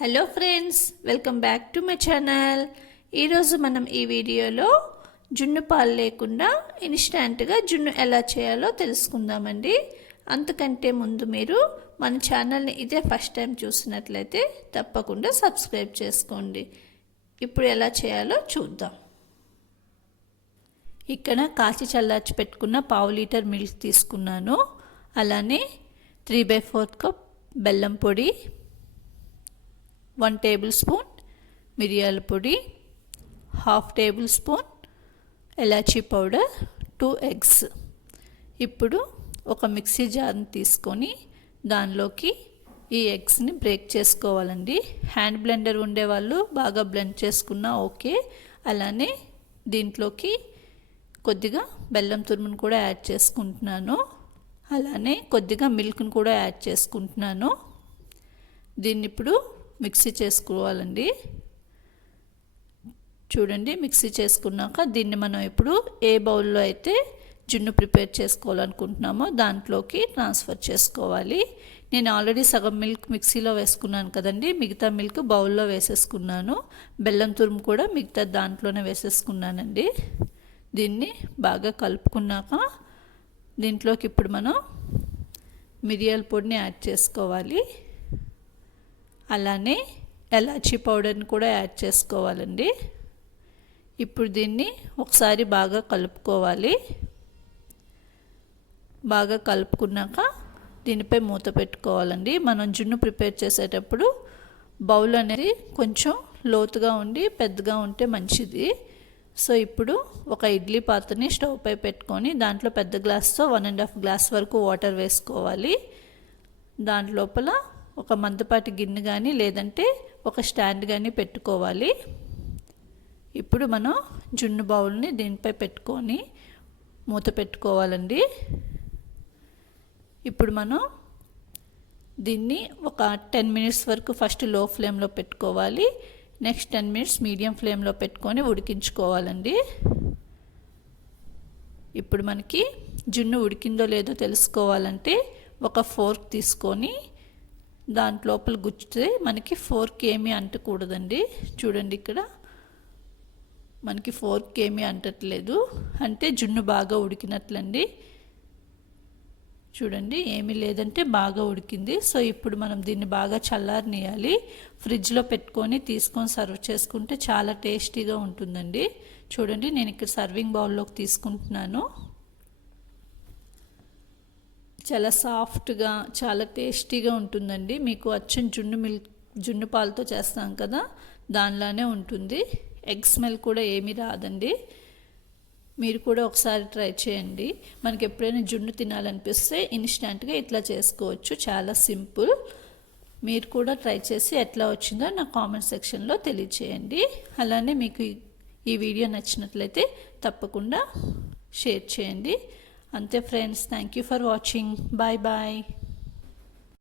Hello friends, welcome back to my channel. ఈరోజు మనం ఈ వీడియోలో జున్ను పాలు లేకుండా ఇన్స్టెంట్గా జున్ను ఎలా చేయాలో తెలుసుకుందామండి. అంతకంటే ముందు మీరు మన ఛానల్ని ఇదే ఫస్ట్ టైం చూసినట్లయితే తప్పకుండా సబ్స్క్రైబ్ చేసుకోండి. ఇప్పుడు ఎలా చేయాలో చూద్దాం. ఇక్కడ కాచి చల్లార్చి పెట్టుకున్న పావు లీటర్ మిల్క్ తీసుకున్నాను. అలానే 3/4 కప్ బెల్లం పొడి, 1 టేబుల్ స్పూన్ మిరియాల పొడి, 1/2 table spoon elaichi powder, 2 eggs. ఇప్పుడు ఒక మిక్సీ జార్ని తీసుకొని దానిలోకి ఈ ఎగ్స్ని బ్రేక్ చేసుకోవాలండి. హ్యాండ్ బ్లెండర్ ఉండేవాళ్ళు బాగా బ్లెండ్ చేసుకున్నా ఓకే. అలానే దీంట్లోకి కొద్దిగా బెల్లం తురుమును కూడా యాడ్ చేసుకుంటున్నాను. అలానే కొద్దిగా మిల్క్ని కూడా యాడ్ చేసుకుంటున్నాను. దీన్ని ఇప్పుడు మిక్సీ చేసుకోవాలండి. చూడండి, మిక్సీ చేసుకున్నాక దీన్ని మనం ఇప్పుడు ఏ బౌల్లో అయితే జున్ను ప్రిపేర్ చేసుకోవాలనుకుంటున్నామో దాంట్లోకి ట్రాన్స్ఫర్ చేసుకోవాలి. నేను ఆల్రెడీ సగం మిల్క్ మిక్సీలో వేసుకున్నాను కదండి, మిగతా మిల్క్ బౌల్లో వేసేసుకున్నాను. బెల్లం తురుము కూడా మిగతా దాంట్లోనే వేసేసుకున్నానండి. దీన్ని బాగా కలుపుకున్నాక దీంట్లోకి ఇప్పుడు మనం మిరియాల పొడిని యాడ్ చేసుకోవాలి. అలానే ఎలాచీ పౌడర్ని కూడా యాడ్ చేసుకోవాలండి. ఇప్పుడు దీన్ని ఒకసారి బాగా కలుపుకోవాలి. బాగా కలుపుకున్నాక దీనిపై మూత పెట్టుకోవాలండి. మనం జున్ను ప్రిపేర్ చేసేటప్పుడు బౌల్ అనేది కొంచెం లోతుగా ఉండి పెద్దగా ఉంటే మంచిది. సో ఇప్పుడు ఒక ఇడ్లీ పాత్రని స్టవ్ పై పెట్టుకొని దాంట్లో పెద్ద గ్లాస్తో 1.5 గ్లాస్ వరకు వాటర్ వేసుకోవాలి. దాంట్లోపల ఒక మందపాటి గిన్నె కానీ లేదంటే ఒక స్టాండ్ కానీ పెట్టుకోవాలి. ఇప్పుడు మనం జున్ను బౌల్ని దీనిపై పెట్టుకొని మూత పెట్టుకోవాలండి. ఇప్పుడు మనం దీన్ని ఒక 10 మినిట్స్ వరకు ఫస్ట్ లో ఫ్లేమ్లో పెట్టుకోవాలి. నెక్స్ట్ 10 మినిట్స్ మీడియం ఫ్లేమ్లో పెట్టుకొని ఉడికించుకోవాలండి. ఇప్పుడు మనకి జున్ను ఉడికిందో లేదో తెలుసుకోవాలంటే ఒక ఫోర్క్ తీసుకొని దాంట్లోపల గుచ్చితే మనకి ఫోర్క్ ఏమీ అంటకూడదండి. చూడండి, ఇక్కడ మనకి ఫోర్క్ ఏమీ అంటట్లేదు, అంటే జున్ను బాగా ఉడికినట్లండి. చూడండి, ఏమీ లేదంటే బాగా ఉడికింది. సో ఇప్పుడు మనం దీన్ని బాగా చల్లారనియాలి. ఫ్రిడ్జ్లో పెట్టుకొని తీసుకొని సర్వ్ చేసుకుంటే చాలా టేస్టీగా ఉంటుందండి. చూడండి, నేను ఇక్కడ సర్వింగ్ బౌల్లోకి తీసుకుంటున్నాను. చాలా సాఫ్ట్గా చాలా టేస్టీగా ఉంటుందండి. మీకు అచ్చం జున్ను పాలతో చేస్తాం కదా, దానిలానే ఉంటుంది. ఎగ్ స్మెల్ కూడా ఏమీ రాదండి. మీరు కూడా ఒకసారి ట్రై చేయండి. మనకి ఎప్పుడైనా జున్ను తినాలనిపిస్తే ఇన్స్టెంట్గా ఇట్లా చేసుకోవచ్చు. చాలా సింపుల్. మీరు కూడా ట్రై చేసి ఎట్లా వచ్చిందో నా కామెంట్ సెక్షన్లో తెలియచేయండి. అలానే మీకు ఈ వీడియో నచ్చినట్లయితే తప్పకుండా షేర్ చేయండి. అంతే friends, thank you for watching. Bye bye.